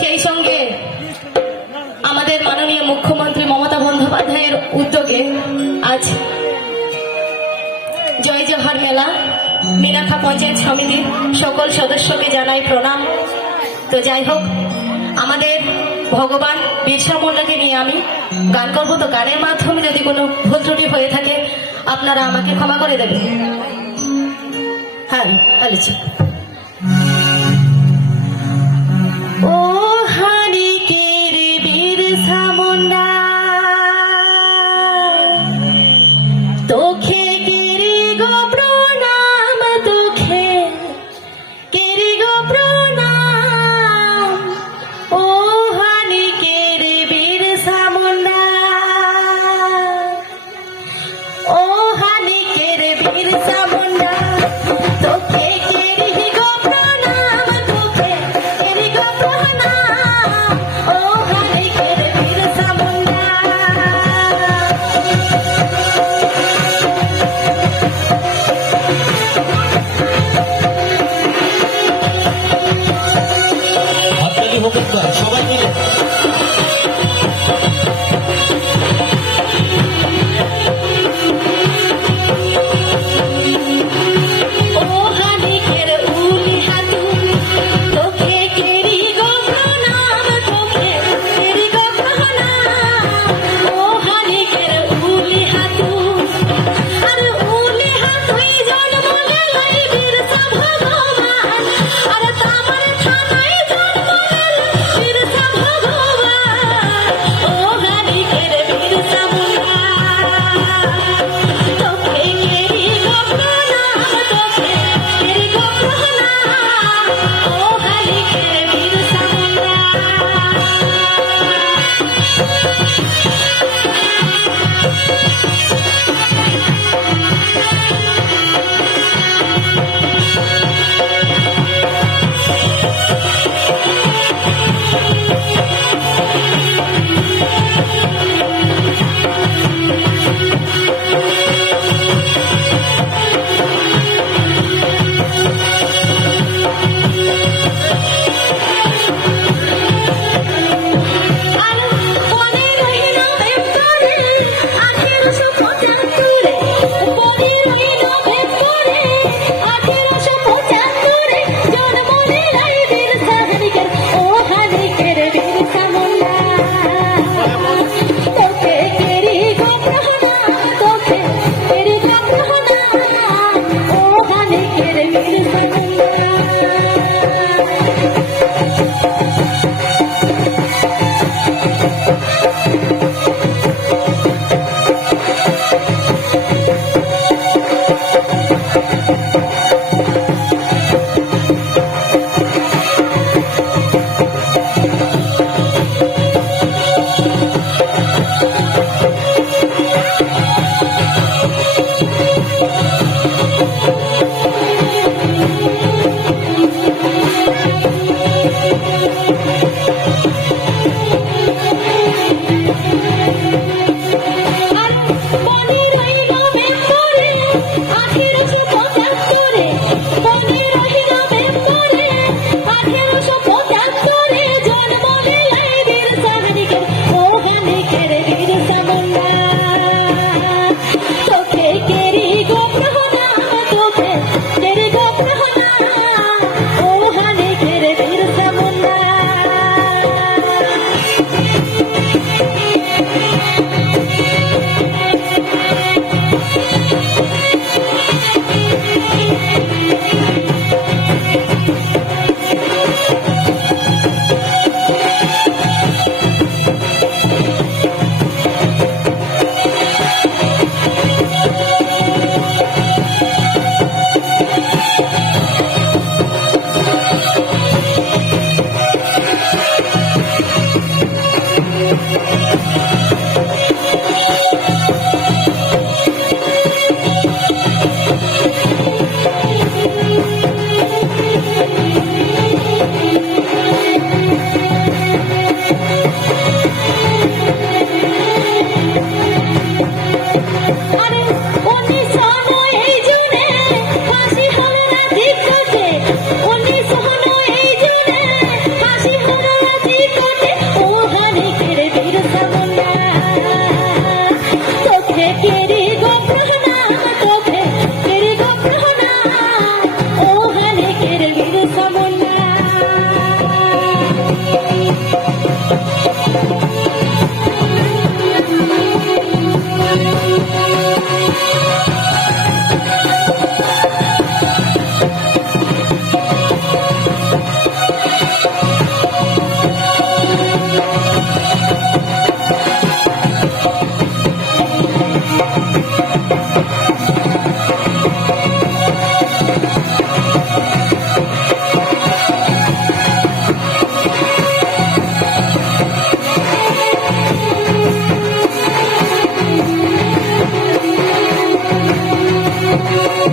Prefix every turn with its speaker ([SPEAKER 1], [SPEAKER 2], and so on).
[SPEAKER 1] সেই সঙ্গে আমাদের মাননীয় মুখ্যমন্ত্রী মমতা বন্দ্যোপাধ্যায়ের উদ্যোগে আজ জয় জোহার মেলা মিনাখা পঞ্চায়েত সমিতির সকল সদস্যকে জানাই প্রণাম। তো যাই হোক, আমাদের ভগবান বিরসা মুন্ডাকে নিয়ে আমি গান করব। তো গানের মাধ্যমে যদি কোনো ভুল ত্রুটি হয়ে থাকে, আপনারা আমাকে ক্ষমা করে দেবেন। হ্যাঁ বলেছি। Thank you. Thank you.